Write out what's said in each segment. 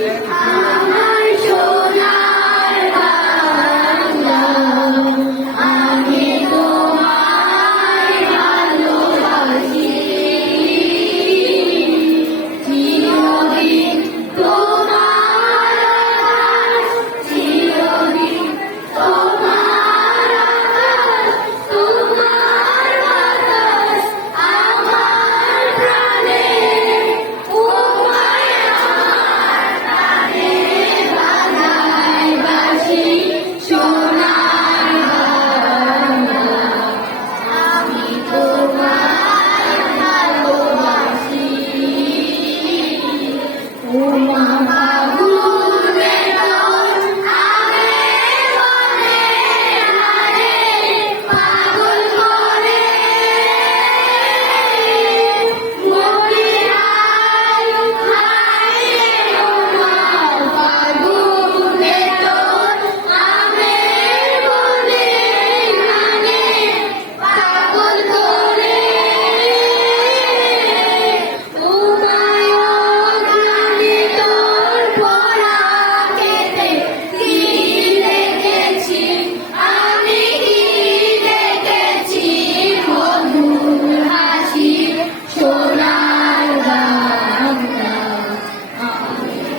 一二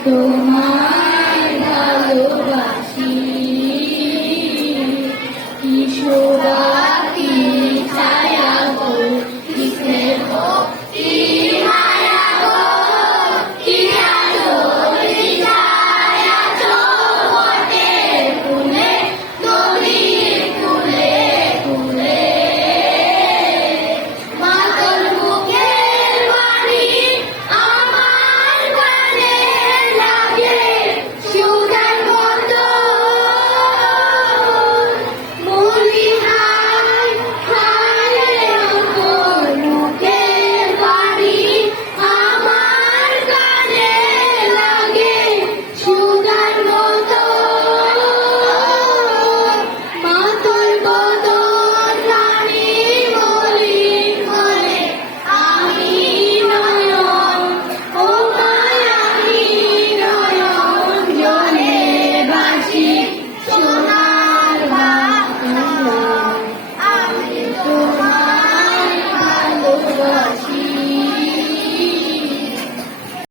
তোমার